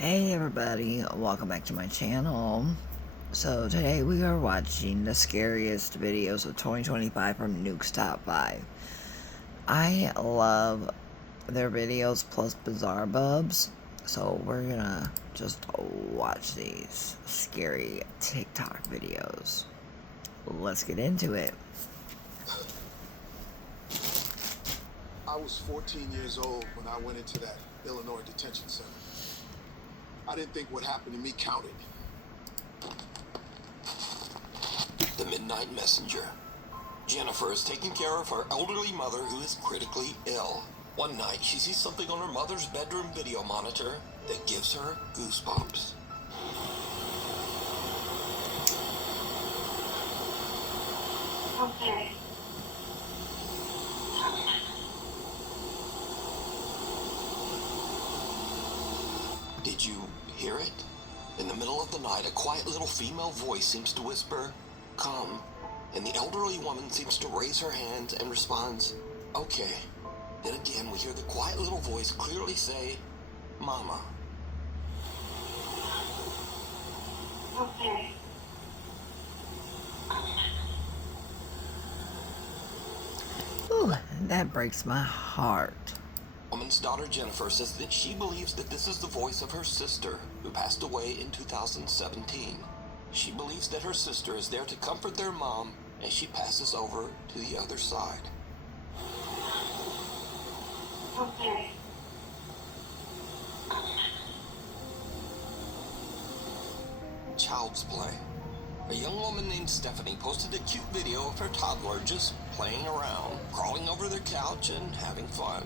Hey everybody, welcome back to my channel. So today we are watching the scariest videos of 2025 from Nukes Top 5. I love their videos plus Bizarre Bubs, so we're gonna just watch these scary TikTok videos. Let's get into it. I was 14 years old when I went into that Illinois detention center. I didn't think what happened to me counted. The Midnight Messenger. Jennifer is taking care of her elderly mother who is critically ill. One night, she sees something on her mother's bedroom video monitor that gives her goosebumps. Okay. Did you hear it? In the middle of the night, a quiet little female voice seems to whisper, "Come," and the elderly woman seems to raise her hand and responds, "Okay." Then again, we hear the quiet little voice clearly say, "Mama." Okay. Ooh, that breaks my heart. Woman's daughter Jennifer says that she believes that this is the voice of her sister, who passed away in 2017. She believes that her sister is there to comfort their mom as she passes over to the other side. Okay. Child's play. A young woman named Stephanie posted a cute video of her toddler just playing around, crawling over their couch and having fun.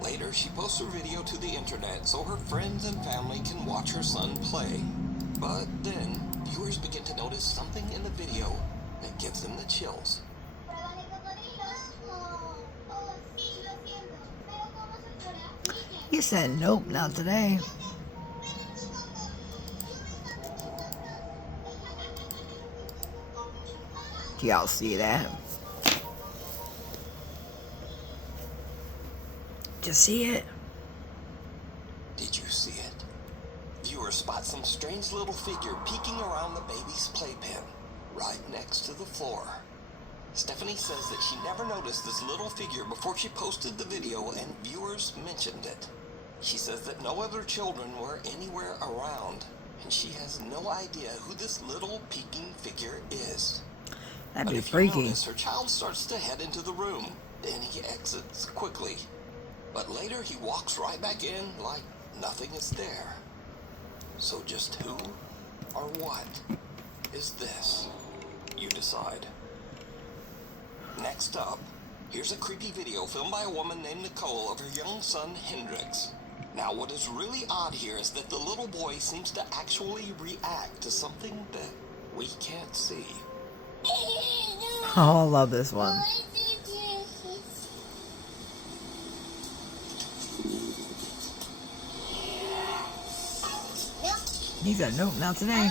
Later, she posts her video to the internet so her friends and family can watch her son play. But then, viewers begin to notice something in the video that gives them the chills. He said, nope, not today. Do y'all see that? Did you see it? Did you see it? Viewers spot some strange little figure peeking around the baby's playpen, right next to the floor. Stephanie says that she never noticed this little figure before she posted the video and viewers mentioned it. She says that no other children were anywhere around, and she has no idea who this little peeking figure is. That'd But be if freaky. you notice, her child starts to head into the room. Then he exits quickly. But later he walks right back in like nothing is there. So just who or what is this? You decide. Next up, here's a creepy video filmed by a woman named Nicole of her young son Hendrix. Now what is really odd here is that the little boy seems to actually react to something that we can't see. Oh, I love this one. He said, nope, not today.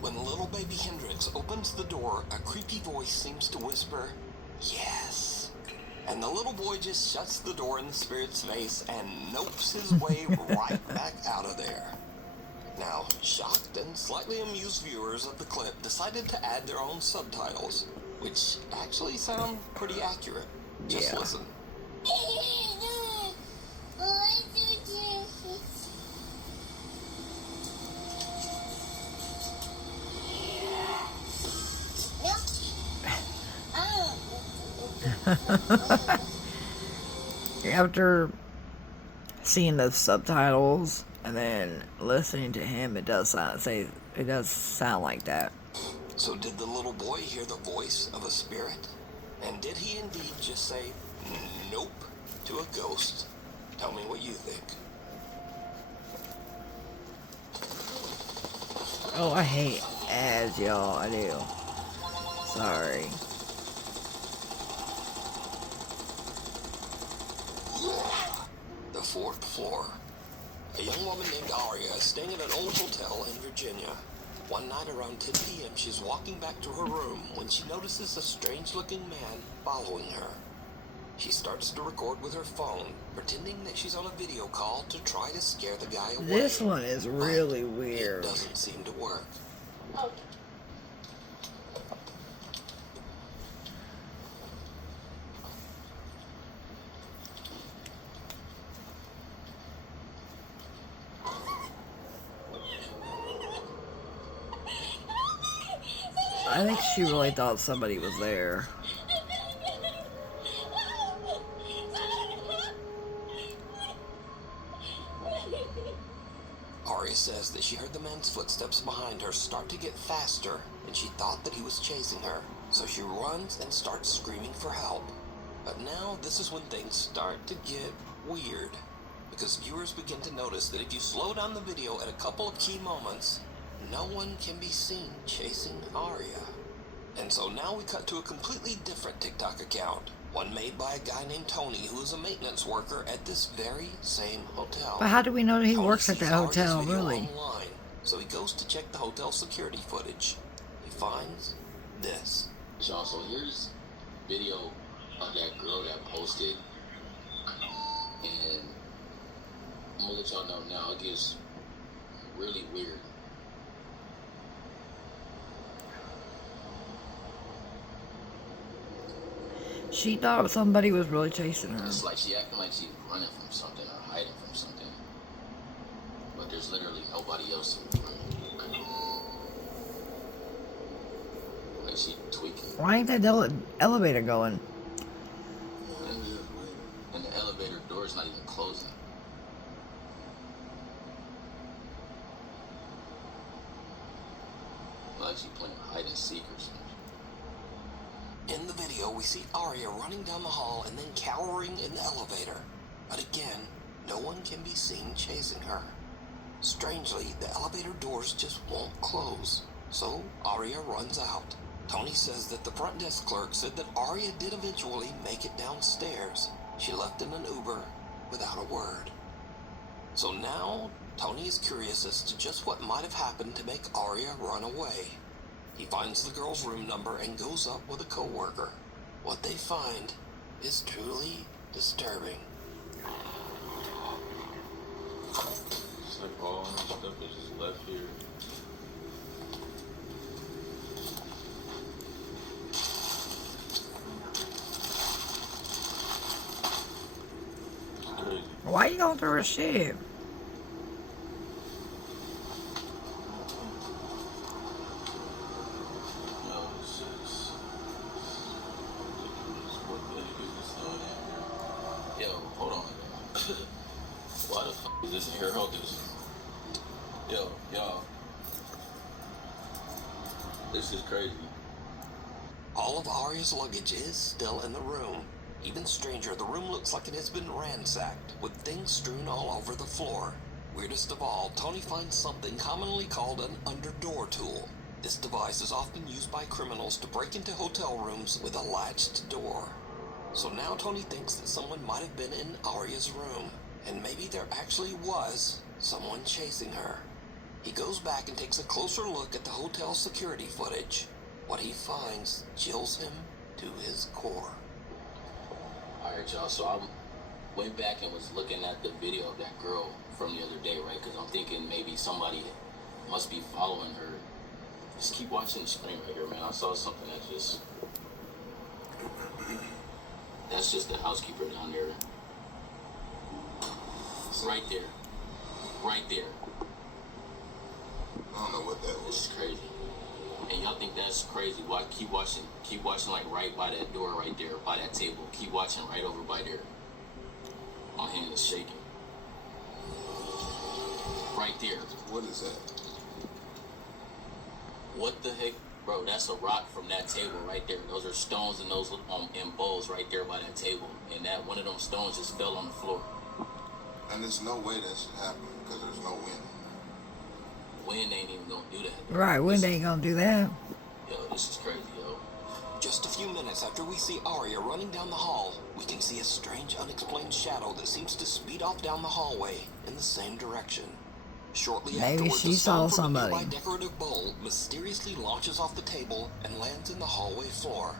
When little baby Hendrix opens the door, a creepy voice seems to whisper, "Yes." And the little boy just shuts the door in the spirit's face and nopes his way right back out of there. Now, shocked and slightly amused viewers of the clip decided to add their own subtitles, which actually sound pretty accurate. Just Yeah. listen. After seeing the subtitles and then listening to him, it does sound like that. So did the little boy hear the voice of a spirit? And did he indeed just say nope to a ghost? Tell me what you think. Oh, I hate ads, y'all. I do. Sorry. The fourth floor. A young woman named Aria is staying at an old hotel in Virginia. One night around 10 p.m., she's walking back to her room when she notices a strange-looking man following her. She starts to record with her phone, pretending that she's on a video call to try to scare the guy away. This one is really But weird. it doesn't seem to work. Oh. I think she really thought somebody was there. Arya says that she heard the man's footsteps behind her start to get faster, and she thought that he was chasing her. So she runs and starts screaming for help. But now this is when things start to get weird, because viewers begin to notice that if you slow down the video at a couple of key moments, no one can be seen chasing Arya. And so now we cut to a completely different TikTok account, one made by a guy named Tony, who is a maintenance worker at this very same hotel. But how do we know that he Tony works at the sees Arya's hotel, video really? Online, so he goes to check the hotel security footage. He finds this. Y'all, so here's video of that girl that posted, and I'm gonna let y'all know now. It gets really weird. She thought somebody was really chasing her. It's like she acting like she's running from something or hiding from something, but there's literally nobody else in the room. Like she tweaking. Why ain't that elevator going? And the elevator door is not even closing. Like she playing hide and seek or something. In the video, we see Arya running down the hall and then cowering in the elevator. But again, no one can be seen chasing her. Strangely, the elevator doors just won't close, so Arya runs out. Tony says that the front desk clerk said that Arya did eventually make it downstairs. She left in an Uber without a word. So now, Tony is curious as to just what might have happened to make Arya run away. He finds the girl's room number and goes up with a coworker. What they find is truly disturbing. It's like all that stuff is just left here. It's crazy. Why you going through her shit? Yo, it's just ridiculous what the heck is going on. Yo, hold on. Why the fuck is this in here? Hold this. Yo, y'all. This is crazy. All of Arya's luggage is still in the room. Even stranger, the room looks like it has been ransacked, with things strewn all over the floor. Weirdest of all, Tony finds something commonly called an underdoor tool. This device is often used by criminals to break into hotel rooms with a latched door. So now Tony thinks that someone might have been in Arya's room, and maybe there actually was someone chasing her. He goes back and takes a closer look at the hotel security footage. What he finds chills him to his core. Alright, y'all, so I went back and was looking at the video of that girl from the other day, right? Because I'm thinking maybe somebody must be following her. Just keep watching the screen right here, man. I saw something that just... That's just the housekeeper down there. Right there. Right there. I don't know what that This was. is crazy. And y'all think that's crazy. Why keep watching like right by that door right there, by that table. Keep watching right over by there. My hand is shaking. Right there. What is that? What the heck? Bro, that's a rock from that table right there. Those are stones and those in bowls right there by that table. And that one of them stones just fell on the floor. And there's no way that should happen because there's no wind. Wind ain't even gonna do that. Right, when they ain't gonna do that? Yo, this is crazy, yo. Just a few minutes after we see Arya running down the hall, we can see a strange unexplained shadow that seems to speed off down the hallway in the same direction. Shortly Maybe afterwards, she a stone saw from a somebody. nearby decorative bowl mysteriously launches off the table and lands in the hallway floor.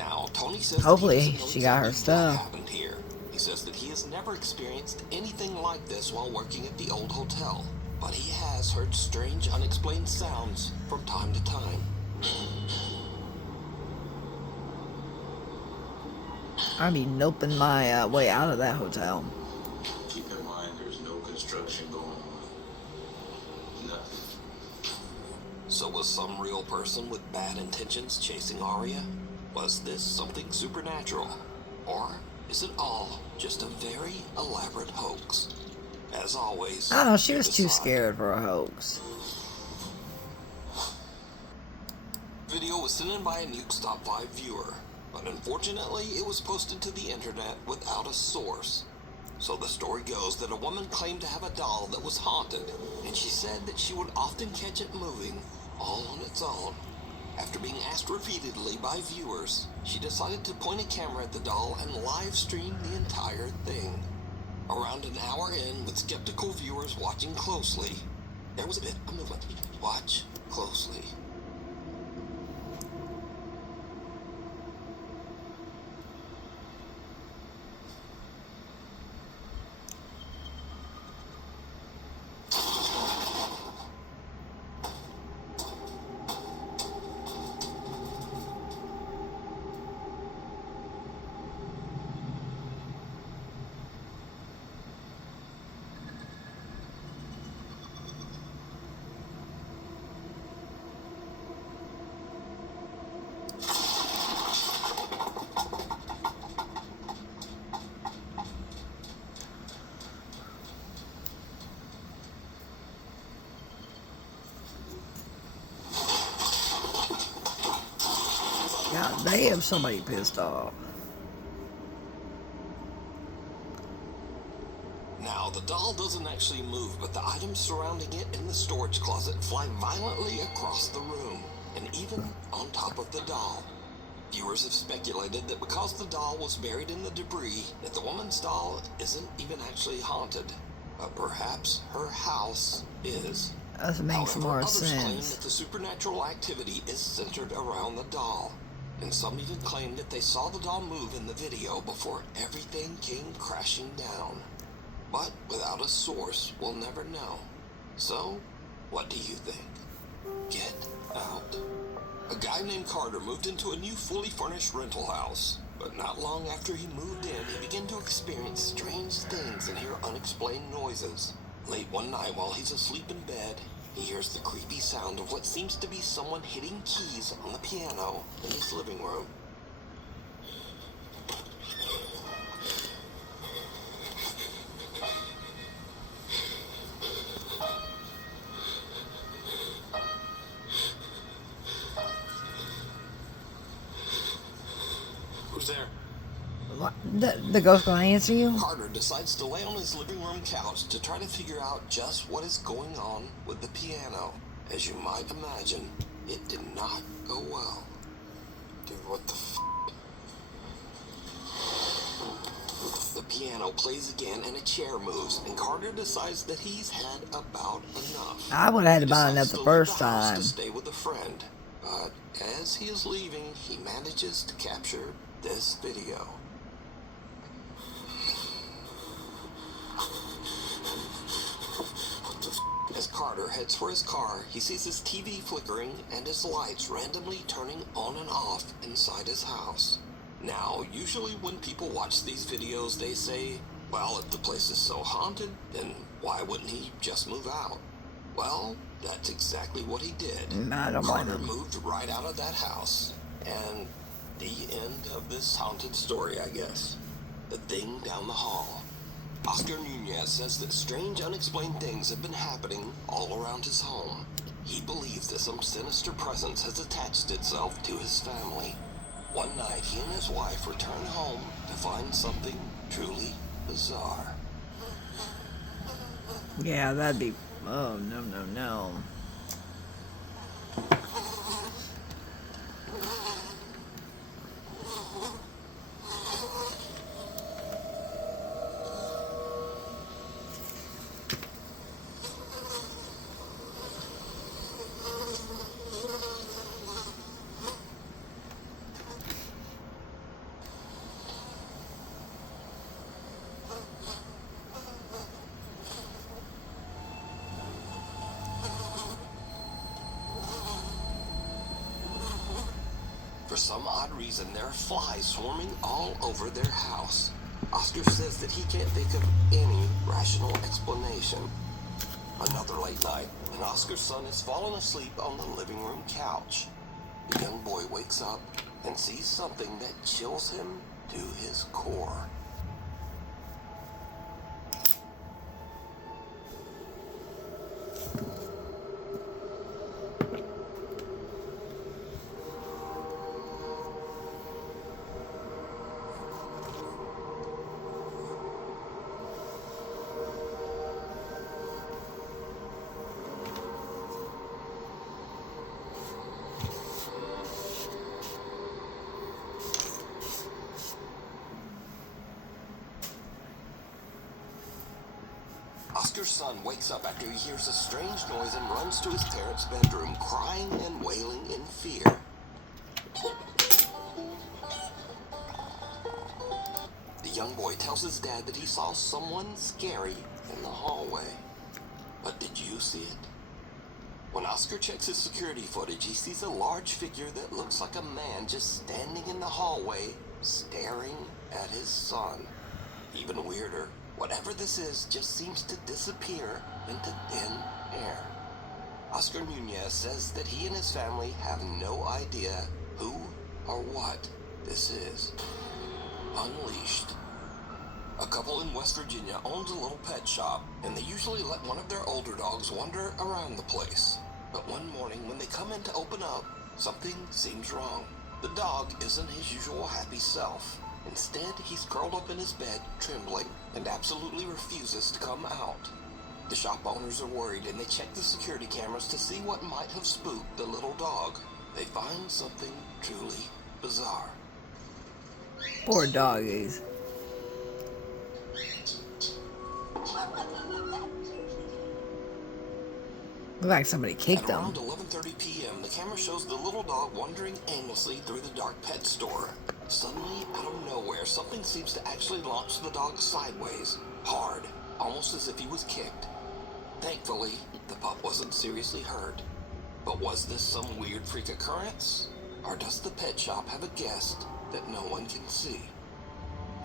Now, Tony says Hopefully that he doesn't know she got her exactly what stuff. happened here. He says that he has never experienced anything like this while working at the old hotel, but he has heard strange, unexplained sounds from time to time. I'd be noping my way out of that hotel. Keep in mind, there's no construction going on. Nothing. So was some real person with bad intentions chasing Arya? Was this something supernatural? Or is it all just a very elaborate hoax? As always, I don't know, she you was too decide. scared for a hoax. Video was sent in by a Nukes Top 5 viewer, but unfortunately it was posted to the internet without a source. So the story goes that a woman claimed to have a doll that was haunted, and she said that she would often catch it moving all on its own. After being asked repeatedly by viewers, she decided to point a camera at the doll and live stream the entire thing. Around an hour in, with skeptical viewers watching closely, there was a bit of movement. Watch closely. God damn, somebody pissed off. Now, the doll doesn't actually move, but the items surrounding it in the storage closet fly violently across the room, and even on top of the doll. Viewers have speculated that because the doll was buried in the debris, that the woman's doll isn't even actually haunted, but perhaps her house is. That makes However, more others claim sense. that the supernatural activity is centered around the doll, and some even claim that they saw the doll move in the video before everything came crashing down. But without a source, we'll never know. So, what do you think? Get out. A guy named Carter moved into a new fully furnished rental house. But not long after he moved in, he began to experience strange things and hear unexplained noises. Late one night while he's asleep in bed, he hears the creepy sound of what seems to be someone hitting keys on the piano in his living room. Who's there? What? The ghost gonna answer you? Carter decides to lay on his living room couch to try to figure out just what is going on with the piano. As you might imagine, it did not go well. Dude, what the f***? The piano plays again and a chair moves, and Carter decides that he's had about enough. I would have had to buy He enough decides the to first leave the house time. to stay with a friend. But as he is leaving, he manages to capture this video. As Carter heads for his car, he sees his TV flickering and his lights randomly turning on and off inside his house. Now, usually when people watch these videos, they say, well, if the place is so haunted, then why wouldn't he just move out? Well, that's exactly what he did. I don't mind Carter him. moved right out of that house. And the end of this haunted story, I guess. The thing down the hall. Oscar Nunez says that strange, unexplained things have been happening all around his home. He believes that some sinister presence has attached itself to his family. One night, he and his wife return home to find something truly bizarre. Yeah, that'd be... Oh, no, no, no. some odd reason, there are flies swarming all over their house. Oscar says that he can't think of any rational explanation. Another late night, and Oscar's son has fallen asleep on the living room couch. The young boy wakes up and sees something that chills him to his core. Oscar's son wakes up after he hears a strange noise and runs to his parents' bedroom, crying and wailing in fear. The young boy tells his dad that he saw someone scary in the hallway. But did you see it? When Oscar checks his security footage, he sees a large figure that looks like a man just standing in the hallway, staring at his son. Even weirder, whatever this is just seems to disappear into thin air. Oscar Nunez says that he and his family have no idea who or what this is. Unleashed. A couple in West Virginia owns a little pet shop, and they usually let one of their older dogs wander around the place. But one morning when they come in to open up, something seems wrong. The dog isn't his usual happy self. Instead, he's curled up in his bed, trembling, and absolutely refuses to come out. The shop owners are worried, and they check the security cameras to see what might have spooked the little dog. They find something truly bizarre. Poor doggies. Look like somebody kicked At them. around 11:30 p.m., the camera shows the little dog wandering aimlessly through the dark pet store. Suddenly, out of nowhere, something seems to actually launch the dog sideways, hard, almost as if he was kicked. Thankfully, the pup wasn't seriously hurt. But was this some weird freak occurrence? Or does the pet shop have a guest that no one can see?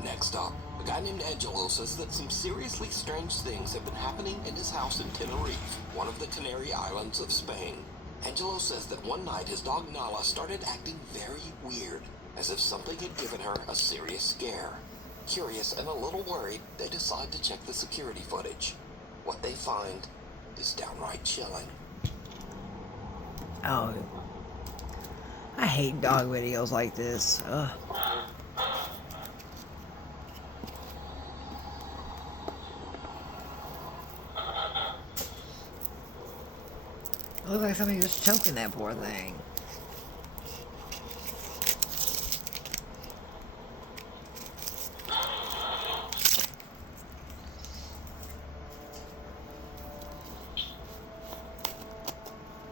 Next up, a guy named Angelo says that some seriously strange things have been happening in his house in Tenerife, one of the Canary Islands of Spain. Angelo says that one night his dog Nala started acting very weird, as if something had given her a serious scare. Curious and a little worried, they decide to check the security footage. What they find is downright chilling. Oh, I hate dog videos like this. Ugh. It looks like somebody was choking that poor thing.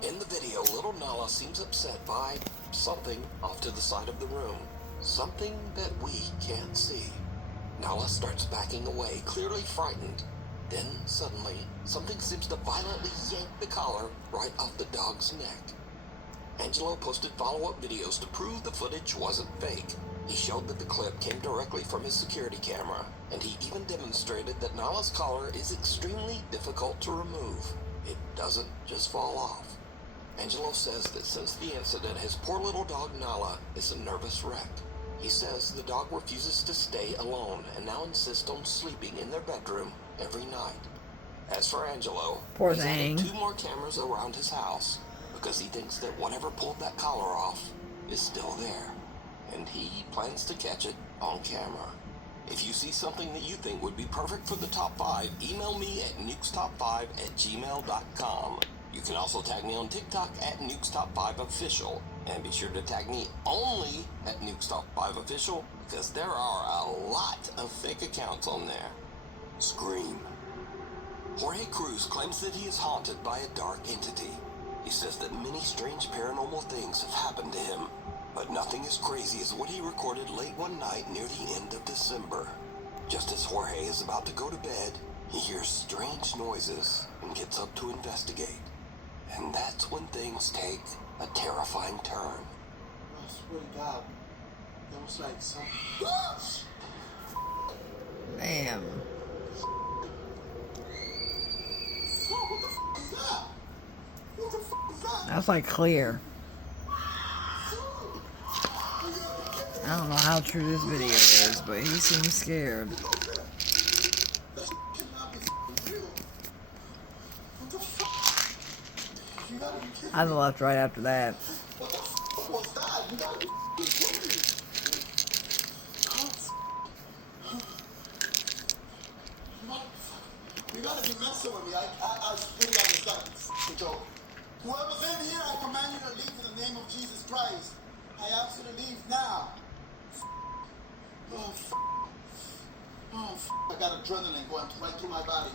In the video, little Nala seems upset by something off to the side of the room. Something that we can't see. Nala starts backing away, clearly frightened. Then, suddenly, something seems to violently yank the collar right off the dog's neck. Angelo posted follow-up videos to prove the footage wasn't fake. He showed that the clip came directly from his security camera, and he even demonstrated that Nala's collar is extremely difficult to remove. It doesn't just fall off. Angelo says that since the incident, his poor little dog Nala is a nervous wreck. He says the dog refuses to stay alone and now insists on sleeping in their bedroom every night. As for Angelo, Poor he's added thing. 2 more cameras around his house because he thinks that whatever pulled that collar off is still there, and he plans to catch it on camera. If you see something that you think would be perfect for the top 5, email me at nukestop5@gmail.com. You can also tag me on TikTok at nukestop5official, and be sure to tag me only at nukestop5official because there are a lot of fake accounts on there. Scream. Jorge Cruz claims that he is haunted by a dark entity. He says that many strange paranormal things have happened to him, but nothing as crazy as what he recorded late one night near the end of December. Just as Jorge is about to go to bed, he hears strange noises and gets up to investigate. And that's when things take a terrifying turn. swear to God, that was like some. Damn. What the fuck is that? What the fuck is that? That's like clear. I don't know how true this video is, but he seems scared. That cannot be real. What the fuck? You gotta be kidding I me. left right after that. What the fuck was that? You gotta be kidding me. You gotta be messing with me. I really understand. It's a joke. Whoever's in here, I command you to leave in the name of Jesus Christ. I ask you to leave now. Oh, I got adrenaline going right through my body.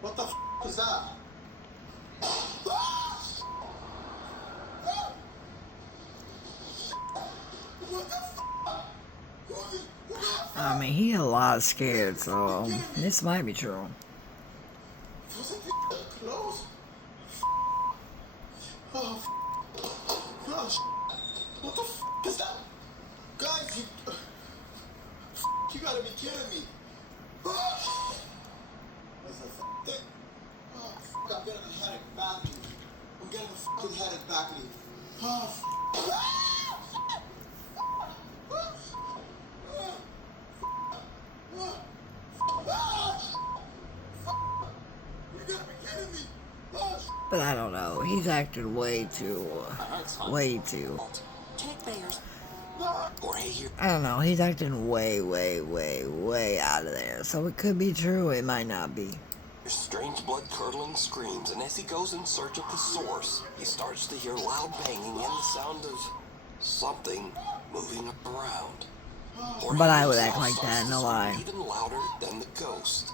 What the is that? I mean, he a lot scared, so this might be true. Was it close? Oh, gosh. What the is that? Guys, you gotta be kidding me. What's the thing? Oh, I'm getting a headache badly. I'm getting a fucking headache badly. Oh, you gotta be kidding me. But I don't know. He's acting way too. I don't know. He's acting way out of there. So it could be true. It might not be. Strange blood-curdling screams, and as he goes in search of the source, he starts to hear loud banging and the sound of something moving around. But I would act like that, no lie. Even louder than the ghost.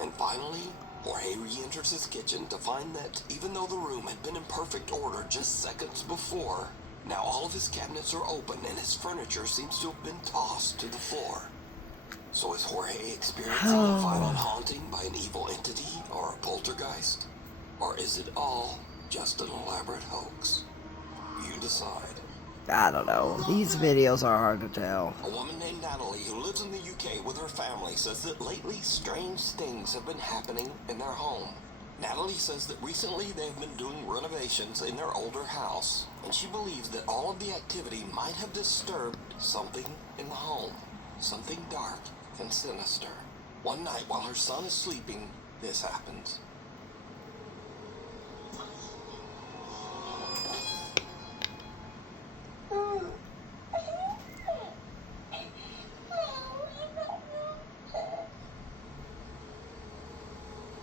And finally, Jorge re-enters his kitchen to find that even though the room had been in perfect order just seconds before, now all of his cabinets are open and his furniture seems to have been tossed to the floor. So is Jorge experiencing a violent haunting by an evil entity or a poltergeist? Or is it all just an elaborate hoax? You decide. I don't know. These videos are hard to tell. A woman named Natalie who lives in the UK with her family says that lately strange things have been happening in their home. Natalie says that recently they've been doing renovations in their older house, and she believes that all of the activity might have disturbed something in the home. Something dark and sinister. One night while her son is sleeping, this happens.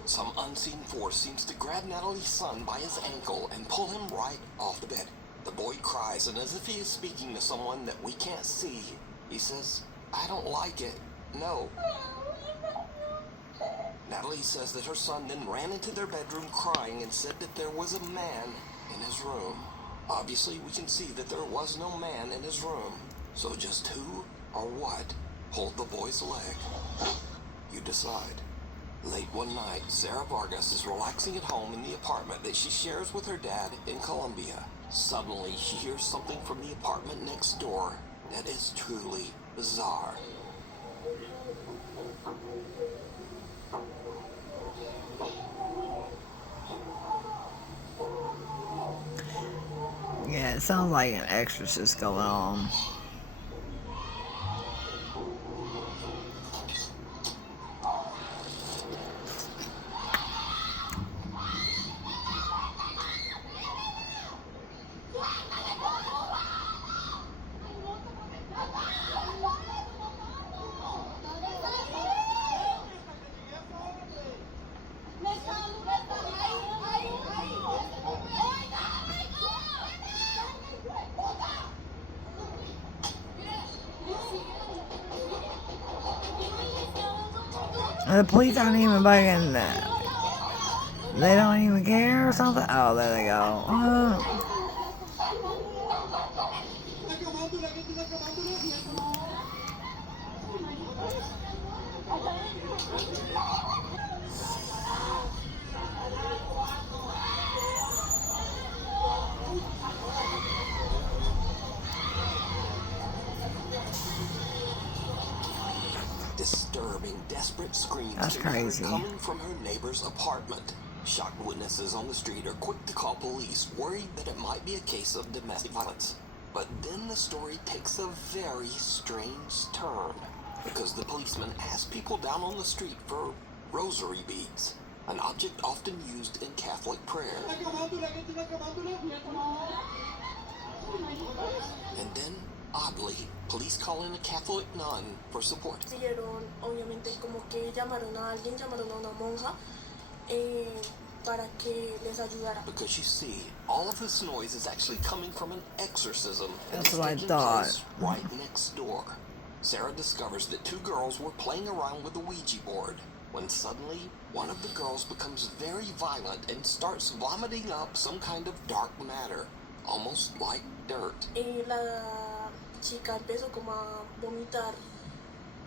Some unseen force seems to grab Natalie's son by his ankle and pull him right off the bed. The boy cries, and as if he is speaking to someone that we can't see, he says, "I don't like it. No." Natalie says that her son then ran into their bedroom crying and said that there was a man in his room. Obviously, we can see that there was no man in his room. So just who or what pulled the boy's leg? You decide. Late one night, Sarah Vargas is relaxing at home in the apartment that she shares with her dad in Colombia. Suddenly, she hears something from the apartment next door that is truly bizarre. Yeah, it sounds like an exorcist going on. The police aren't even bugging that. They don't even care or something? Oh, there they go. Disturbing, desperate screams That's can be heard crazy. coming from her neighbor's apartment. Shocked witnesses on the street are quick to call police, worried that it might be a case of domestic violence. But then the story takes a very strange turn, because the policeman asked people down on the street for rosary beads, an object often used in Catholic prayer. And then, oddly, police call in a Catholic nun for support. Obviamente como que llamaron a alguien, llamaron a una monja para que les ayudara. Because you see, all of this noise is actually coming from an exorcism That's that's what I taking thought. place right next door. Sarah discovers that two girls were playing around with the Ouija board when suddenly one of the girls becomes very violent and starts vomiting up some kind of dark matter, almost like dirt. La chica empezó como a vomitar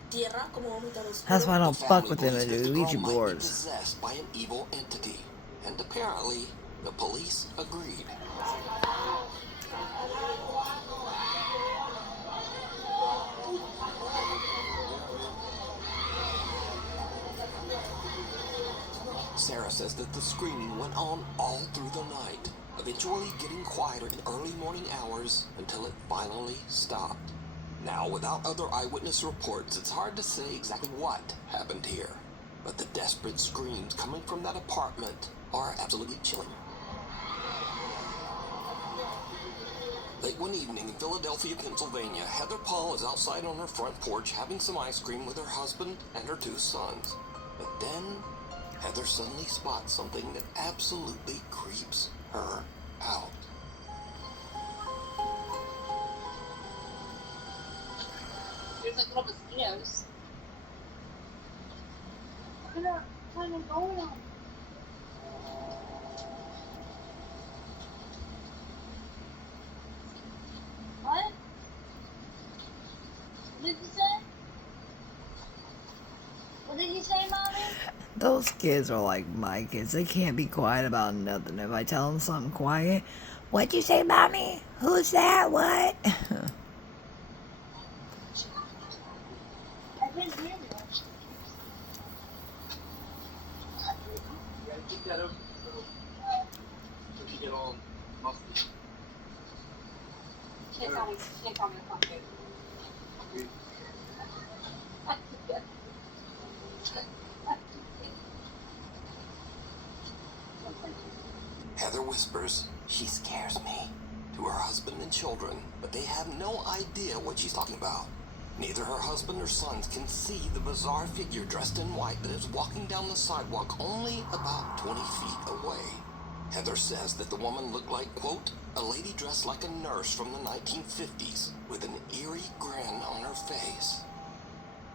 tierra, como vomitar oscuro. That's why I don't The fuck family with them believes that that do the girl Ouija might be boards. possessed by an evil entity, and apparently the police agreed. Sarah says that the screaming went on all through the night, eventually getting quieter in early morning hours until it finally stopped. Now, without other eyewitness reports, it's hard to say exactly what happened here, but the desperate screams coming from that apartment are absolutely chilling. Late one evening in Philadelphia, Pennsylvania, Heather Paul is outside on her front porch having some ice cream with her husband and her two sons. But then, Heather suddenly spots something that absolutely creeps her out. There's like little mosquitoes. What are kind of going on? What? What did you say? What did you say, Mommy? Those kids are like my kids. They can't be quiet about nothing. If I tell them something quiet, what'd you say, Mommy? Who's that? What? I didn't hear you. You gotta keep that open so you get all musty. Can't tell me it's not good. Heather whispers, "She scares me," to her husband and children, but they have no idea what she's talking about. Neither her husband or sons can see the bizarre figure dressed in white that is walking down the sidewalk only about 20 feet away. Heather says that the woman looked like, quote, a lady dressed like a nurse from the 1950s with an eerie grin on her face.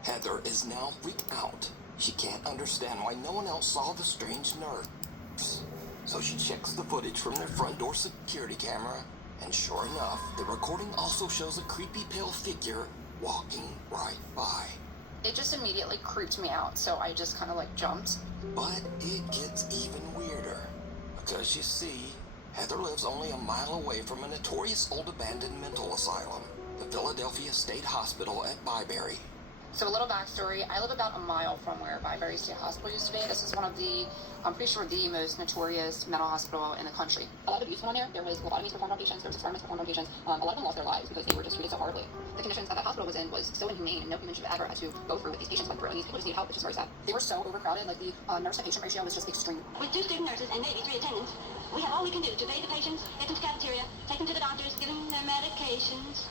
Heather is now freaked out. She can't understand why no one else saw the strange nurse. So she checks the footage from their front door security camera, and sure enough, the recording also shows a creepy pale figure walking right by. It just immediately creeped me out, so I just kind of like jumped. But it gets even weirder, because you see, Heather lives only a mile away from a notorious old abandoned mental asylum, the Philadelphia State Hospital at Byberry. So a little backstory, I live about a mile from where Byberry State Hospital used to be. This is one of the, I'm pretty sure the most notorious mental hospital in the country. A lot of abuse went on there. There was lobotomies performed on patients, there was experiments performed on patients. A lot of them lost their lives because they were just treated so horribly. The conditions that hospital was in was so inhumane, and no human should have ever had to go through what these patients went through. And these people just need help, which is very sad. They were so overcrowded, like the nurse-to-patient ratio was just extreme. With 2 student nurses and maybe 3 attendants, we have all we can do to bathe the patients, get them to cafeteria, take them to the doctors, give them their medications,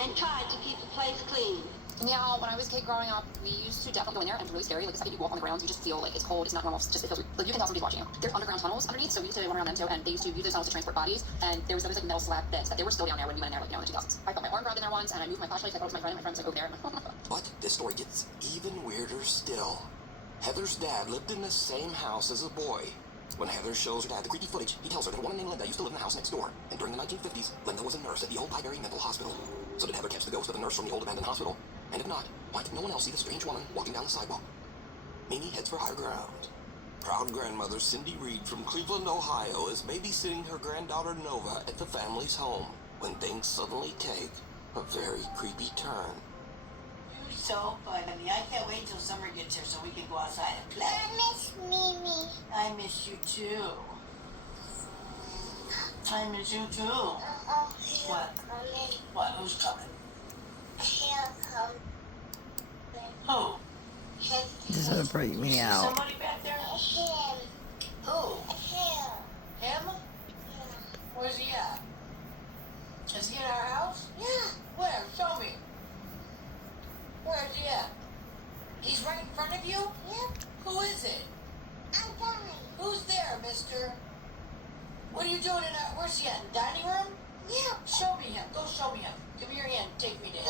and try to keep the place clean. Yeah, when I was a kid growing up, we used to definitely go in there, and it was really scary. Like, the second you walk on the ground, you just feel like it's cold, it's not normal, it feels like you can tell somebody's watching you. There's underground tunnels underneath, so we used to run around them too, and they used to use those tunnels to transport bodies, and there was those like metal slab beds that they were still down there when we went in there, like, you know, in the 2000s. I felt my arm grabbed in there once, and I moved my flashlight, I thought it was my friend, and my friend was like over there, and I'm like, But this story gets even weirder still. Heather's dad lived in the same house as a boy. When Heather shows her dad the creepy footage, he tells her that a woman named Linda used to live in the house next door, and during the 1950s, Linda was a nurse at the old Byberry Mental Hospital. So did Heather catch the ghost of the nurse from the old abandoned hospital? And if not, why did no one else see the strange woman walking down the sidewalk? Mimi heads for higher ground. Proud grandmother Cindy Reed from Cleveland, Ohio is babysitting her granddaughter Nova at the family's home when things suddenly take a very creepy turn. so funny. I can't wait till summer gets here so we can go outside and play. I miss Mimi. I miss you too. I miss you too. What? Coming. What? Who's coming? Here come. Who? This will break me out. Somebody back there? Him. Who? Him. Him? Where's he at? Is he in our house? Yeah. Where? Show me. Where is he at? He's right in front of you? Yep. Who is it? I'm dying. Who's there, mister? What are you doing in our... Where's he at? Dining room? Yep. Show me him. Go show me him. Give me your hand. Take me to him.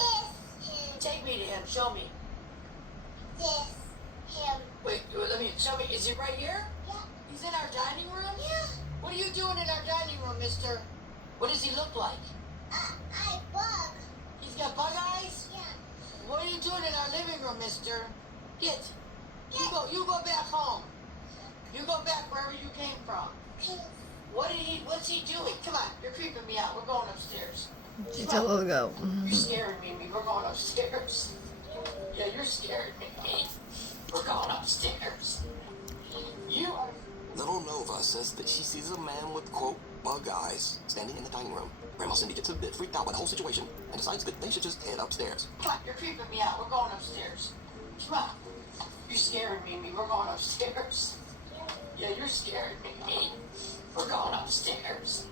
This him. Take me to him. Show me. This him. Wait, let me... Show me. Is he right here? Yeah. He's in our dining room? Yeah. What are you doing in our dining room, mister? What does he look like? I bug. He's got bug eyes? Yeah. What are you doing in our living room, mister? Get. You go back home. You go back wherever you came from. Please. What's he doing? Come on, you're creeping me out. We're going upstairs. She told her to go. You're scaring me. We're going upstairs. Yeah, you're scaring me. We're going upstairs. You are... Little Nova says that she sees a man with, quote, bug eyes standing in the dining room. Grandma Cindy gets a bit freaked out by the whole situation and decides that they should just head upstairs. Come on, you're creeping me out. We're going upstairs. Come on. You're scaring me. We're going upstairs. Yeah, you're scaring me. We're going upstairs.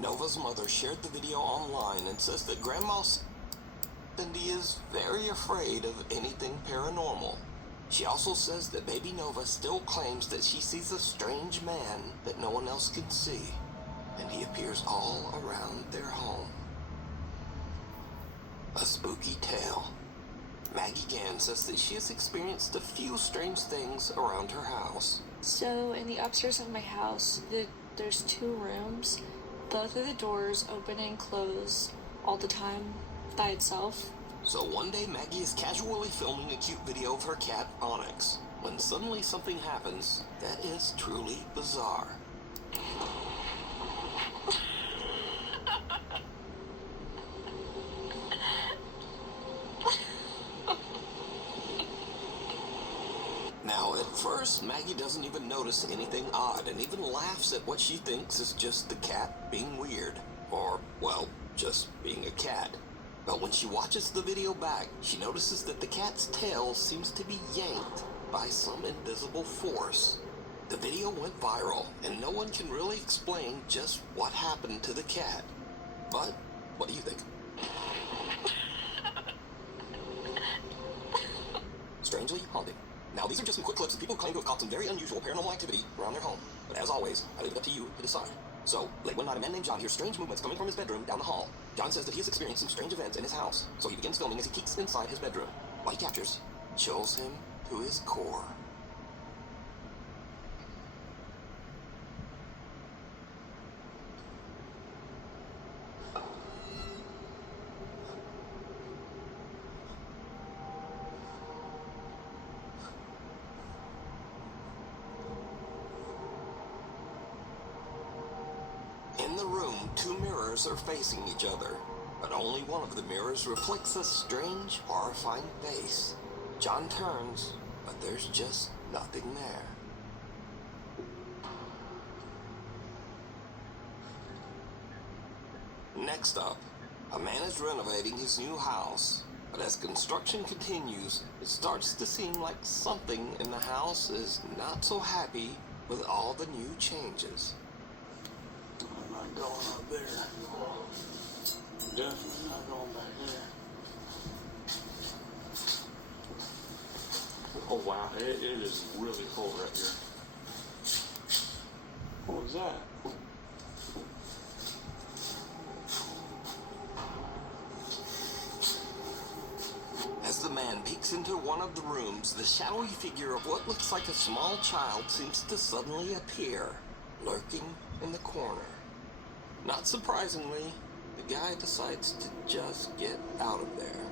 Nova's mother shared the video online and says that Grandma Cindy is very afraid of anything paranormal. She also says that baby Nova still claims that she sees a strange man that no one else can see, and he appears all around their home. A spooky tale. Maggie Gann says that she has experienced a few strange things around her house. So in the upstairs of my house, there's 2 rooms. Both of the doors open and close all the time by itself. So one day Maggie is casually filming a cute video of her cat, Onyx, when suddenly something happens that is truly bizarre. Now, at first, Maggie doesn't even notice anything odd and even laughs at what she thinks is just the cat being weird. Or, well, just being a cat. But when she watches the video back, she notices that the cat's tail seems to be yanked by some invisible force. The video went viral, and no one can really explain just what happened to the cat. But, what do you think? Strangely haunting. Now, these are just some quick clips of people who claim to have caught some very unusual paranormal activity around their home. But as always, I leave it up to you to decide. So, late one night, a man named John hears strange movements coming from his bedroom down the hall. John says that he has experienced some strange events in his house, so he begins filming as he peeks inside his bedroom. What he captures chills him to his core. In the room, 2 mirrors are facing each other, but only one of the mirrors reflects a strange, horrifying face. John turns, but there's just nothing there. Next up, a man is renovating his new house, but as construction continues, it starts to seem like something in the house is not so happy with all the new changes. I'm not going up there. Definitely not going back there. Oh wow, it is really cold right here. What was that? As the man peeks into one of the rooms, the shadowy figure of what looks like a small child seems to suddenly appear, lurking in the corner. Not surprisingly, the guy decides to just get out of there.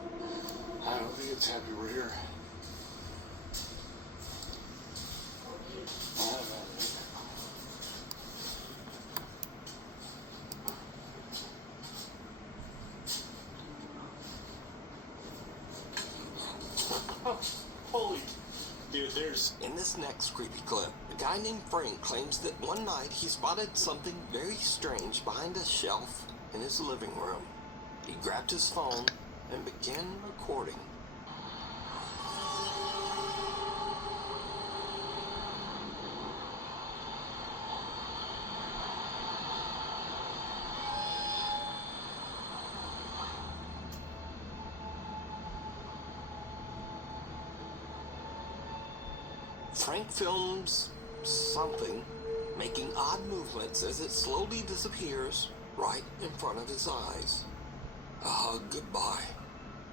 I don't think it's happy we're here. Oh, holy. Dude, there's... In this next creepy clip, a guy named Frank claims that one night he spotted something very strange behind a shelf in his living room. He grabbed his phone and began recording. Frank films something, making odd movements as it slowly disappears right in front of his eyes. A hug goodbye.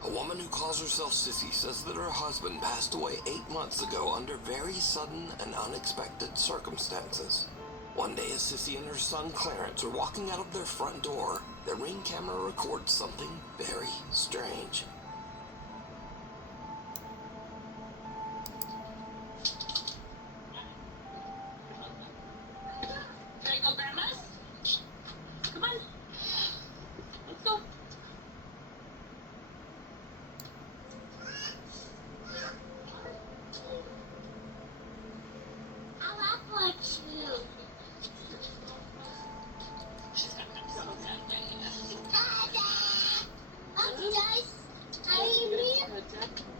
A woman who calls herself Sissy says that her husband passed away 8 months ago under very sudden and unexpected circumstances. One day as Sissy and her son Clarence are walking out of their front door, the Ring camera records something very strange. There you go, Grandmas. Come on. Let's go. I love watching you. Okay, guys.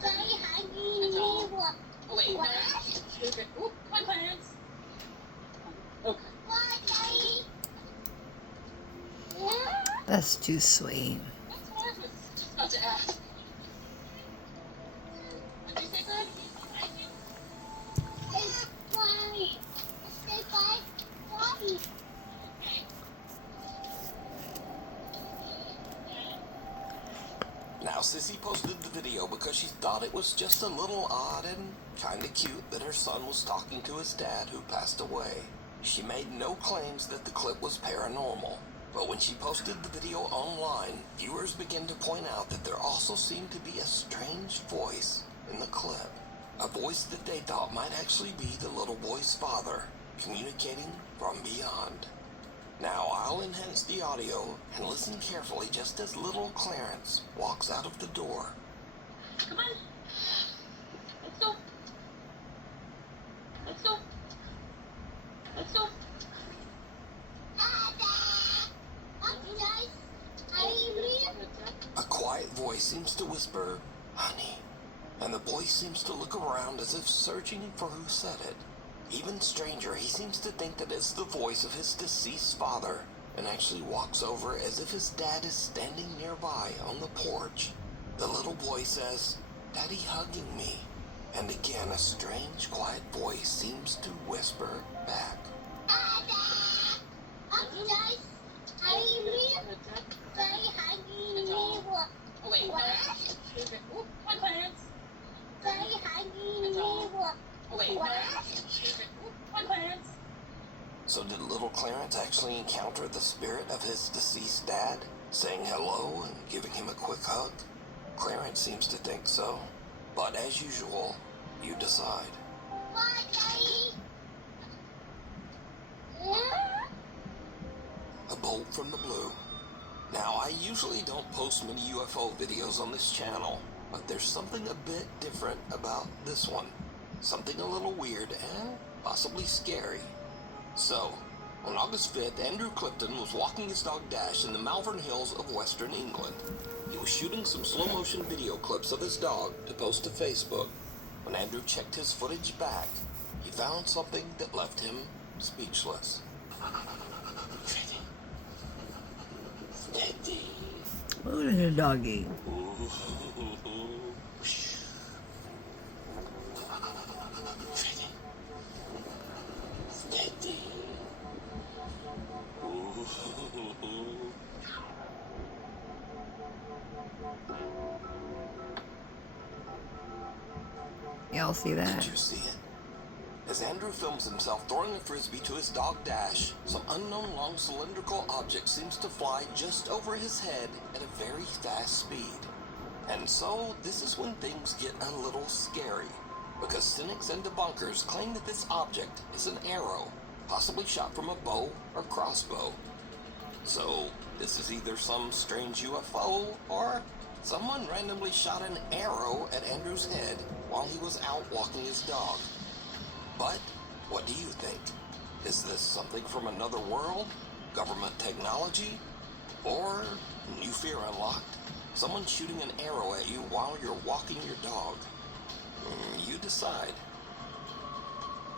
Very hungry. Oh, wait. What? Okay. Ooh, come on, Clarence. Okay. What, Daddy? Yeah? That's too sweet. Just about to ask. What did you say, Greg? Stay quiet. Stay quiet. Quiet. Now, Sissy posted the video because she thought it was just a little odd and kinda cute that her son was talking to his dad who passed away. She made no claims that the clip was paranormal, but when she posted the video online, viewers began to point out that there also seemed to be a strange voice in the clip. A voice that they thought might actually be the little boy's father, communicating from beyond. Now I'll enhance the audio and listen carefully just as little Clarence walks out of the door. Come on. Let's go. Let's go. Let's go. Okay, guys. Are you here? A quiet voice seems to whisper, "Honey," and the boy seems to look around as if searching for who said it. Even stranger, he seems to think that it's the voice of his deceased father, and actually walks over as if his dad is standing nearby on the porch. The little boy says, "Daddy hugging me," and again a strange, quiet voice seems to whisper back. Okay, guys. Are you here? Very hungry. Oh, wait. What? Okay. Ooh, come on, Clarence. Very hungry. Oh, wait. What? Okay. Ooh, come on, Clarence. So did little Clarence actually encounter the spirit of his deceased dad, saying hello and giving him a quick hug? Clarence seems to think so, but as usual, you decide. What, Daddy? Yeah? A bolt from the blue. Now, I usually don't post many UFO videos on this channel, but there's something a bit different about this one. Something a little weird and possibly scary. So, on August 5th, Andrew Clifton was walking his dog Dash in the Malvern Hills of Western England. He was shooting some slow-motion video clips of his dog to post to Facebook. When Andrew checked his footage back, he found something that left him speechless. Steady. Look at the doggy. Steady. Y'all see that? Did you see it? As Andrew films himself throwing a frisbee to his dog Dash, some unknown long cylindrical object seems to fly just over his head at a very fast speed. And so, this is when things get a little scary, because cynics and debunkers claim that this object is an arrow, possibly shot from a bow or crossbow. So, this is either some strange UFO or Someone randomly shot an arrow at Andrew's head while he was out walking his dog. But what do you think? Is this something from another world? Government technology? Or new fear unlocked? Someone shooting an arrow at you while you're walking your dog? You decide.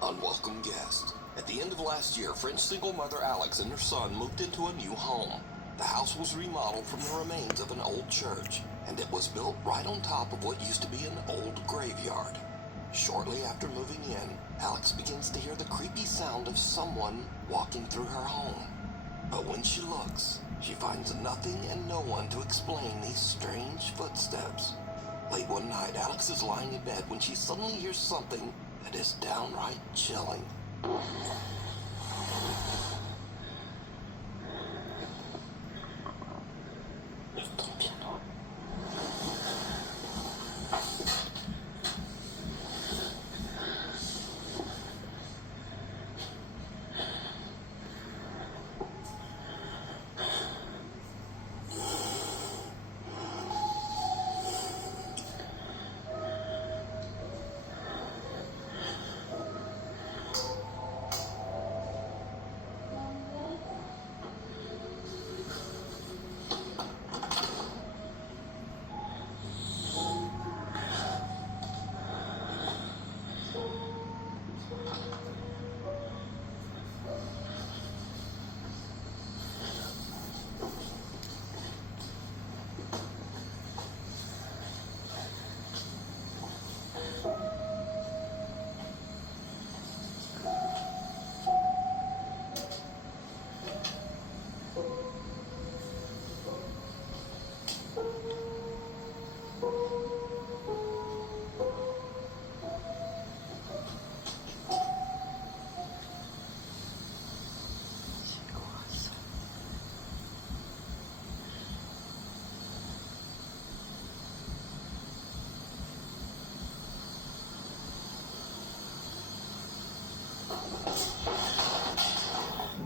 Unwelcome guest. At the end of last year, French single mother Alex and her son moved into a new home. The house was remodeled from the remains of an old church, and it was built right on top of what used to be an old graveyard. Shortly after moving in, Alex begins to hear the creepy sound of someone walking through her home. But when she looks, she finds nothing and no one to explain these strange footsteps. Late one night, Alex is lying in bed when she suddenly hears something that is downright chilling.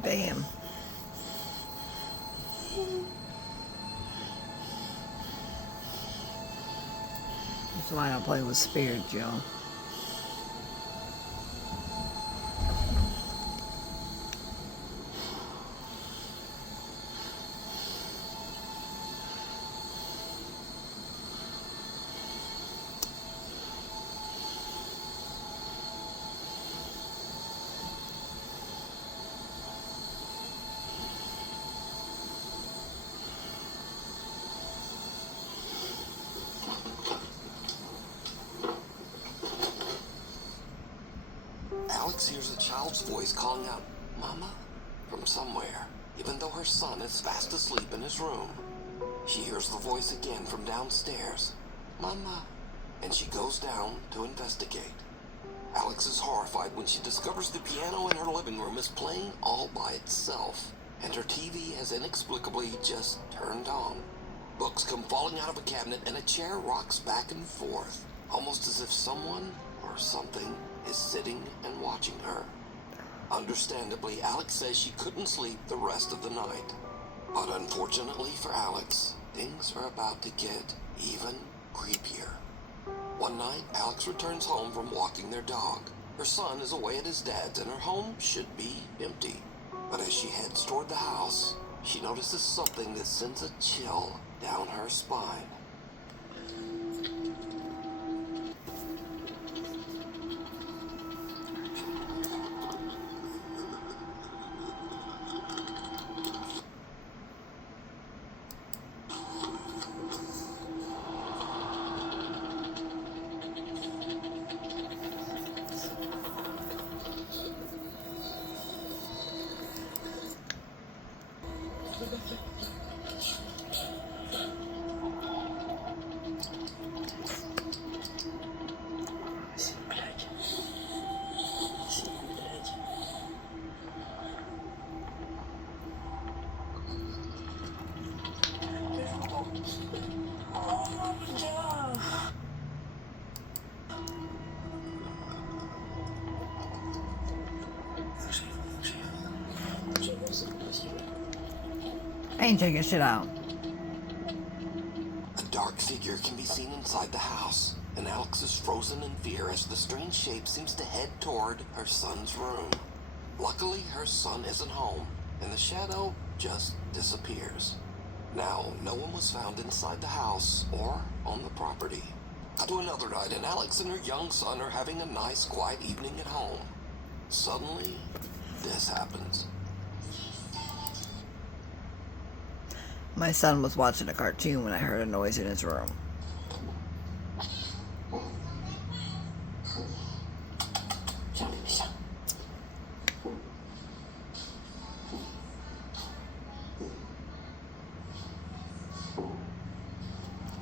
Damn. That's why I don't play with spirits, y'all. Alex hears a child's voice calling out, "Mama?" from somewhere, even though her son is fast asleep in his room. She hears the voice again from downstairs, "Mama," and she goes down to investigate. Alex is horrified when she discovers the piano in her living room is playing all by itself, and her TV has inexplicably just turned on. Books come falling out of a cabinet and a chair rocks back and forth, almost as if someone or something is sitting and watching her. Understandably, Alex says she couldn't sleep the rest of the night. But unfortunately for Alex, things are about to get even creepier. One night, Alex returns home from walking their dog. Her son is away at his dad's and her home should be empty. But as she heads toward the house, she notices something that sends a chill down her spine. I ain't taking shit out. A dark figure can be seen inside the house, and Alex is frozen in fear as the strange shape seems to head toward her son's room. Luckily, her son isn't home, and the shadow just disappears. Now, no one was found inside the house or on the property. Cut to another night, and Alex and her young son are having a nice, quiet evening at home. Suddenly, this happens. My son was watching a cartoon when I heard a noise in his room.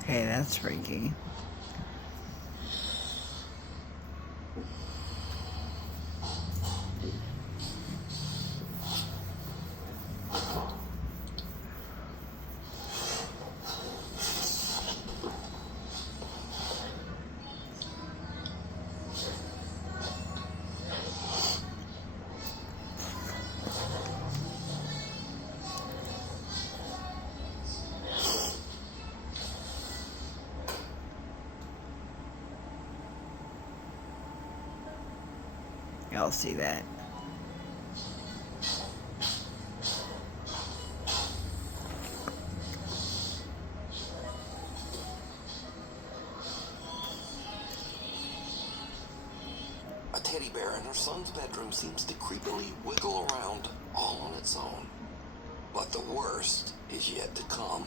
Hey, that's freaky. Y'all see that? A teddy bear in her son's bedroom seems to creepily wiggle around all on its own. But the worst is yet to come.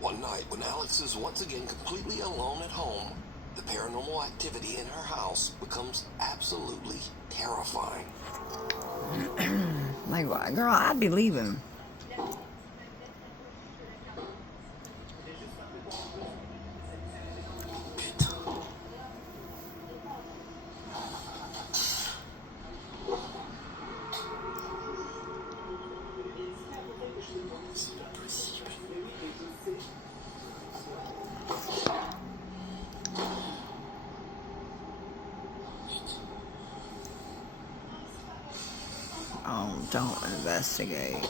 One night, when Alex is once again completely alone at home, the paranormal activity in her house becomes absolutely terrifying. Like, what? Girl, I'd be leaving. Oh, don't investigate.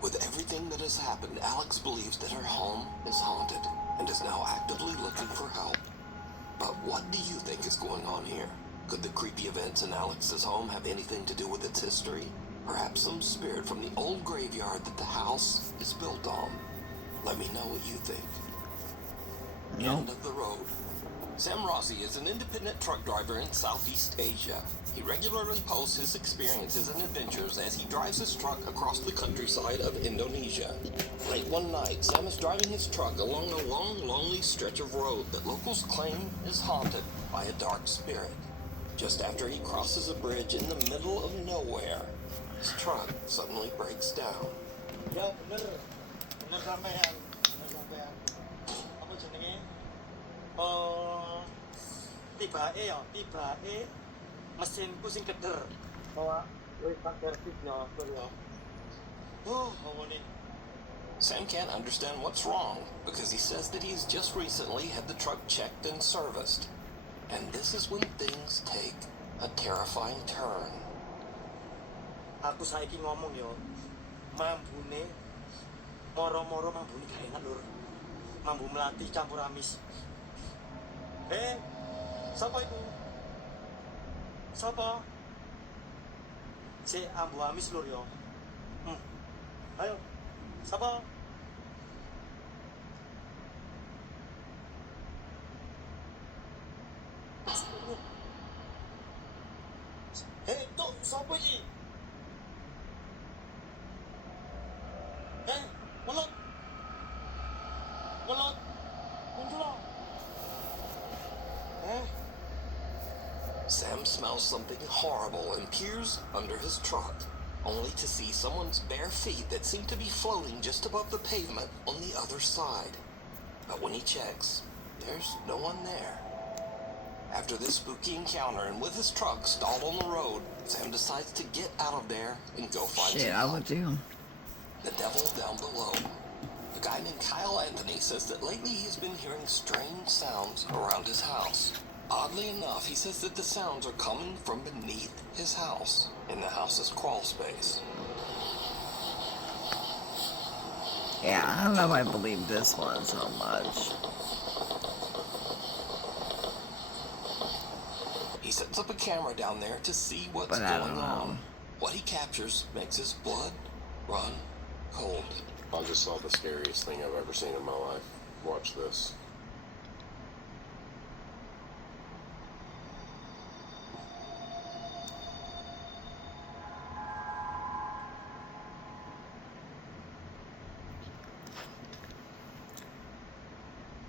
With everything that has happened, Alex believes that her home is haunted and is now actively looking for help. But what do you think is going on here? Could the creepy events in Alex's home have anything to do with its history? Perhaps some spirit from the old graveyard that the house is built on? Let me know what you think. Nope. End of the road. Sam Rossi is an independent truck driver in Southeast Asia. He regularly posts his experiences and adventures as he drives his truck across the countryside of Indonesia. Late one night, Sam is driving his truck along a long, lonely stretch of road that locals claim is haunted by a dark spirit. Just after he crosses a bridge in the middle of nowhere, his truck suddenly breaks down. Ya bener, bener sampean, bener sampean. Apa jenenge? Tibake mesinku sing keder. Bawa wis tak servis ya, Sur ya. Oh, ngomongin. Sam can't understand what's wrong because he says that he's just recently had the truck checked and serviced. And this is when things take a terrifying turn. Aku saiki ngomong yo, mambune moro-moro mambune gak enak lur. Mambu melati campur amis. Sapa iku? Sapa? Si ambu amis lur yo. Ayo, sapa? Tuk, sapa iki? Mulut. Mulut. Muncul. Sam smells something horrible and peers under his truck, only to see someone's bare feet that seem to be floating just above the pavement on the other side. But when he checks, there's no one there. After this spooky encounter and with his truck stalled on the road, Sam decides to get out of there and go find some Shit, I help. would too. The devil down below. A guy named Kyle Anthony says that lately he's been hearing strange sounds around his house. Oddly enough, he says that the sounds are coming from beneath his house, in the house's crawl space. Yeah, I don't know if I believe this one so much. He sets up a camera down there to see what's But I don't going know. on. What he captures makes his blood run cold. I just saw the scariest thing I've ever seen in my life. Watch this.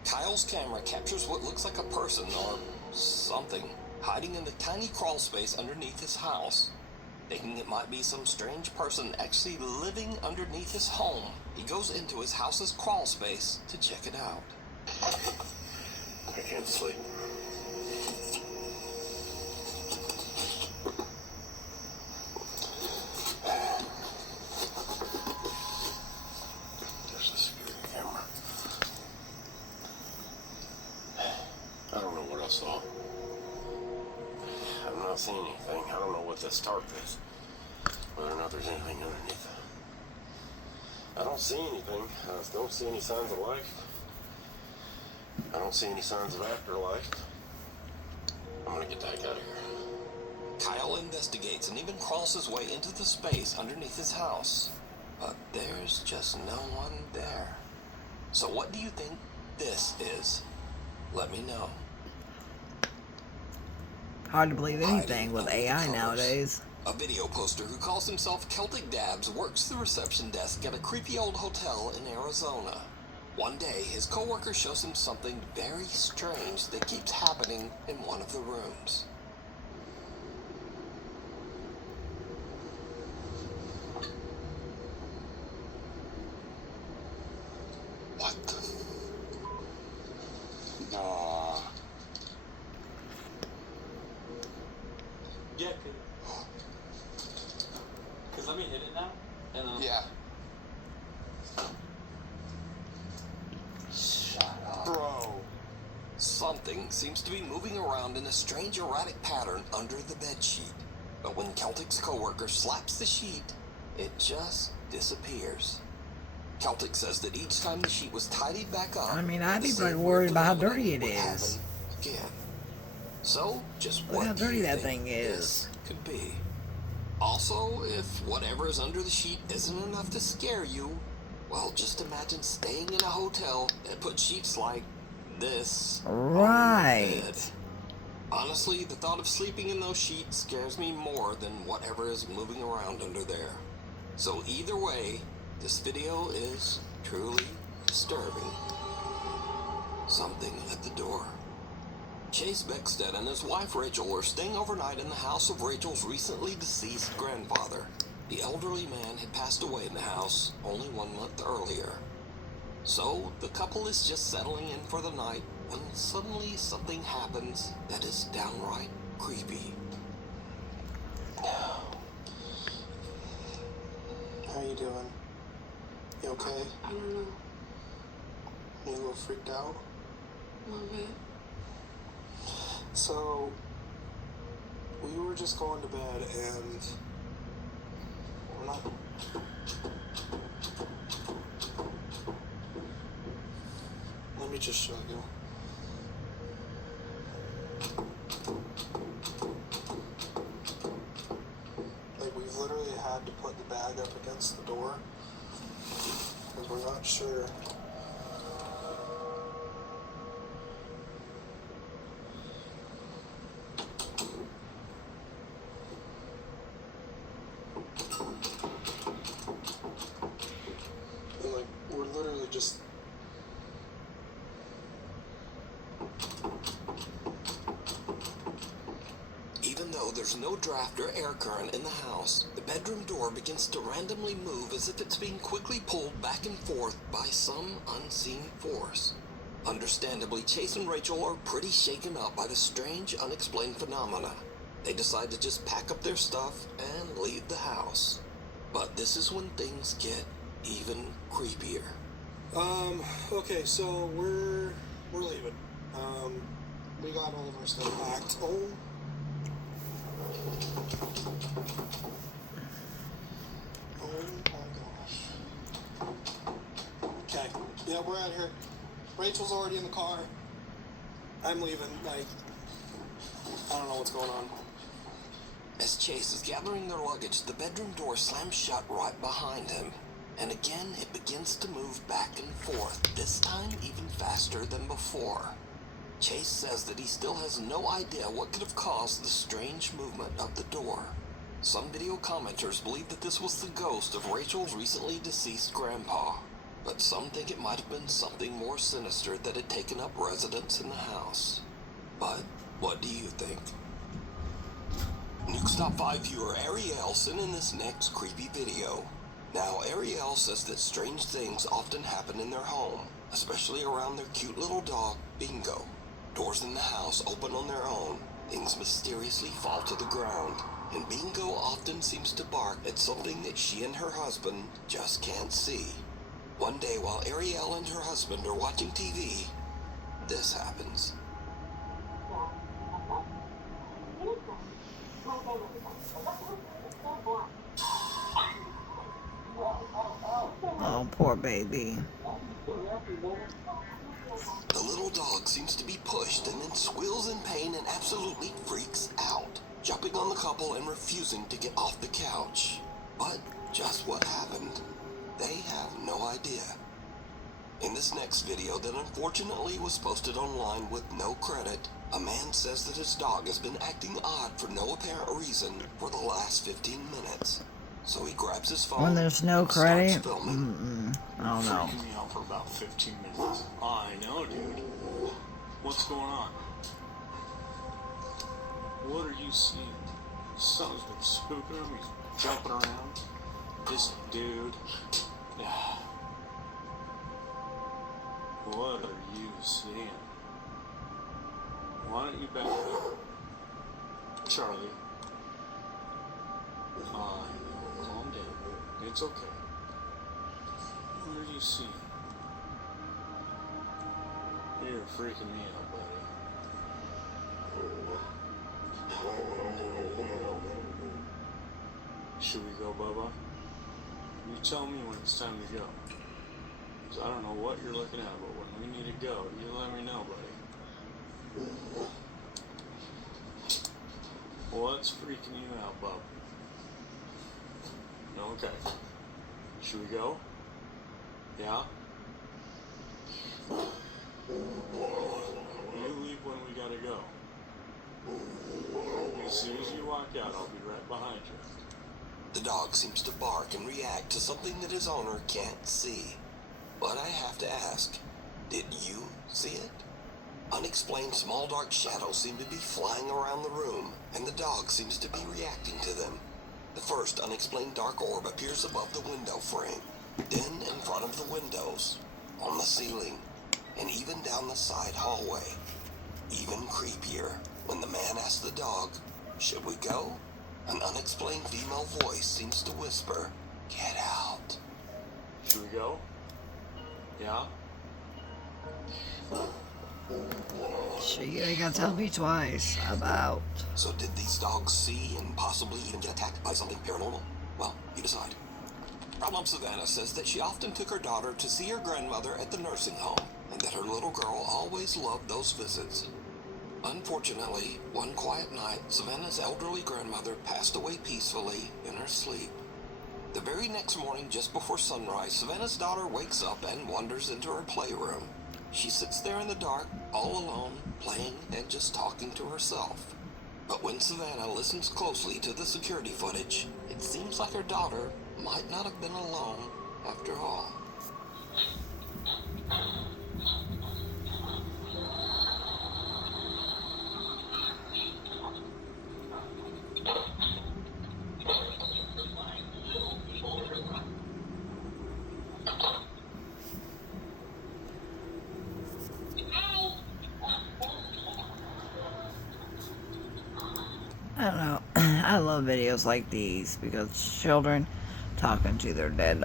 Kyle's camera captures what looks like a person or something hiding in the tiny crawl space underneath his house. Thinking it might be some strange person actually living underneath his home, he goes into his house's crawl space to check it out. I can't sleep. There's the security camera. I don't know what I saw. I'm not seeing anything. I don't know what this tarp is. Whether or not there's anything underneath it. I don't see anything. I don't see any signs of life. I don't see any signs of afterlife. I'm gonna get the heck out of here. Kyle investigates and even crawls his way into the space underneath his house. But there's just no one there. So what do you think this is? Let me know. Hard to believe anything with AI nowadays. A video poster who calls himself Celtic Dabs works the reception desk at a creepy old hotel in Arizona. One day, his coworker shows him something very strange that keeps happening in one of the rooms. What the? No. Yeah, cause let me hit it now, and then Yeah. Shut up, Bro. Something seems to be moving around in a strange erratic pattern under the bedsheet. But when Celtic's coworker slaps the sheet, it just disappears. Celtic says that each time the sheet was tidied back up, I mean, I'd be the same like worried weird about how phenomenon dirty it would is. happen again. So, just Look what how do you dirty that think thing is. this could be? Also, if whatever is under the sheet isn't enough to scare you, well, just imagine staying in a hotel that put sheets like this Right. on your bed. Honestly, the thought of sleeping in those sheets scares me more than whatever is moving around under there. So either way, this video is truly disturbing. Something at the door. Chase Beckstead and his wife Rachel are staying overnight in the house of Rachel's recently deceased grandfather. The elderly man had passed away in the house only 1 month earlier. So the couple is just settling in for the night when suddenly something happens that is downright creepy. How you doing? You okay? I don't know. You a little freaked out? A little bit. So, we were just going to bed and we're not... Let me just show you. Like, we've literally had to put the bag up against the door because we're not sure. And, like, we're literally just... there's no draft or air current in the house, the bedroom door begins to randomly move as if it's being quickly pulled back and forth by some unseen force. Understandably, Chase and Rachel are pretty shaken up by the strange, unexplained phenomena. They decide to just pack up their stuff and leave the house. But this is when things get even creepier. Okay, so we're leaving. We got all of our stuff packed. Oh my gosh. Okay, yeah, we're out here. Rachel's already in the car. I'm leaving, like, I don't know what's going on. As Chase is gathering their luggage, the bedroom door slams shut right behind him. And again, it begins to move back and forth, this time even faster than before. Chase says that he still has no idea what could have caused the strange movement of the door. Some video commenters believe that this was the ghost of Rachel's recently deceased grandpa, but some think it might have been something more sinister that had taken up residence in the house. But what do you think? Nukes Top 5 viewer Ariel sent in this next creepy video. Now, Ariel says that strange things often happen in their home, especially around their cute little dog, Bingo. Doors in the house open on their own, things mysteriously fall to the ground, and Bingo often seems to bark at something that she and her husband just can't see. One day while Ariel and her husband are watching TV, this happens. Oh, poor baby. The little dog seems to be pushed and then squeals in pain and absolutely freaks out, jumping on the couple and refusing to get off the couch. But just what happened? They have no idea. In this next video that unfortunately was posted online with no credit, a man says that his dog has been acting odd for no apparent reason for the last 15 minutes. So he grabs his phone When there's no and starts credit? filming. I don't know. Freaking me out for about 15 minutes. I know, dude. What's going on? What are you seeing? Something's been spooking him. He's jumping around. This dude. What are you seeing? Why don't you back up? Charlie. Calm down. It's okay. What are you seeing? You're freaking me out, buddy. Should we go, Bubba? You tell me when it's time to go. Because I don't know what you're looking at, but when we need to go, you let me know, buddy. What's freaking you out, Bub? Okay. Should we go? Yeah? You leave when we gotta go. As soon as you walk out, I'll be right behind you. The dog seems to bark and react to something that his owner can't see. But I have to ask, did you see it? Unexplained small dark shadows seem to be flying around the room, and the dog seems to be reacting to them. The first unexplained dark orb appears above the window frame, then in front of the windows, on the ceiling, and even down the side hallway. Even creepier, when the man asks the dog, "Should we go?" An unexplained female voice seems to whisper, "Get out." Should we go? Yeah? Shit, you ain't gotta tell me twice. I'm out. So did these dogs see and possibly even get attacked by something paranormal? Well, you decide. Problem Savannah says that she often took her daughter to see her grandmother at the nursing home, and that her little girl always loved those visits. Unfortunately, one quiet night, Savannah's elderly grandmother passed away peacefully in her sleep. The very next morning, just before sunrise, Savannah's daughter wakes up and wanders into her playroom. She sits there in the dark, all alone, playing and just talking to herself. But when Savannah listens closely to the security footage, it seems like her daughter might not have been alone after all. I don't know. I love videos like these because children talking to their dead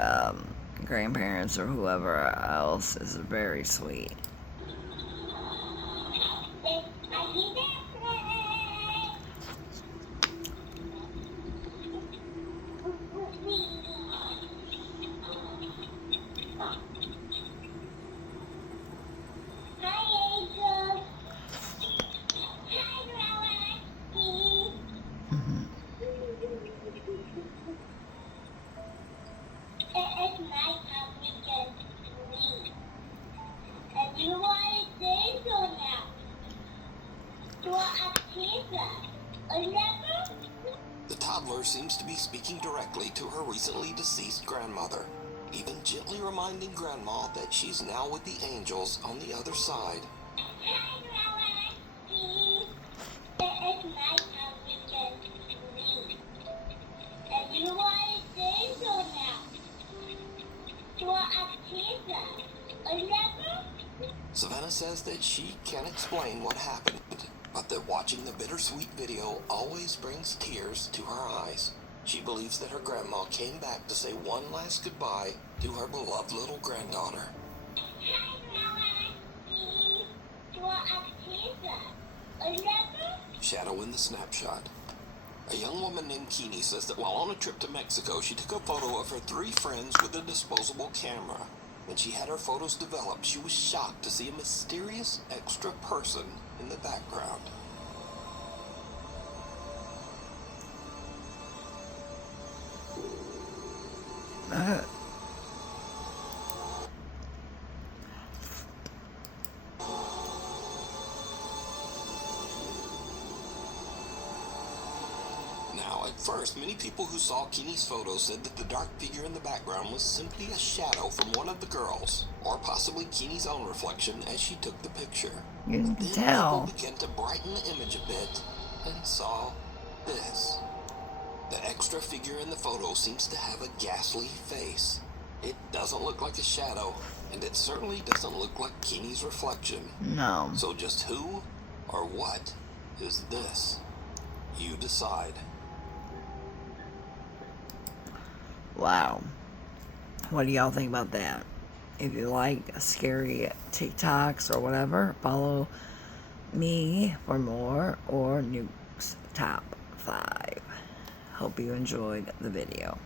grandparents or whoever else is very sweet. It's night time we can sleep. And you want to say so now. You want a pizza. Remember? The toddler seems to be speaking directly to her recently deceased grandmother, even gently reminding Grandma that she's now with the angels on the other side. Hi, Grandma. It's night time we can sleep. And you want to say so now. You want a pizza. Remember? Savannah says that she can't explain what happened, but that watching the bittersweet video always brings tears to her eyes. She believes that her grandma came back to say one last goodbye to her beloved little granddaughter. Hi, Grandma. You want a pizza. Remember? Shadow in the snapshot. A young woman named Keeney says that while on a trip to Mexico, she took a photo of her 3 friends with a disposable camera. When she had her photos developed, she was shocked to see a mysterious extra person in the background. Now, at first, many people who saw Keeney's photo said that the dark figure in the background was simply a shadow from one of the girls, or possibly Keeney's own reflection as she took the picture. You can Then tell. people began to brighten the image a bit and saw this. The extra figure in the photo seems to have a ghastly face. It doesn't look like a shadow, and it certainly doesn't look like Keeney's reflection. No. So just who or what is this? You decide. Wow. What do y'all think about that? If you like scary TikToks or whatever, follow me for more or Nuke's Top 5. Hope you enjoyed the video.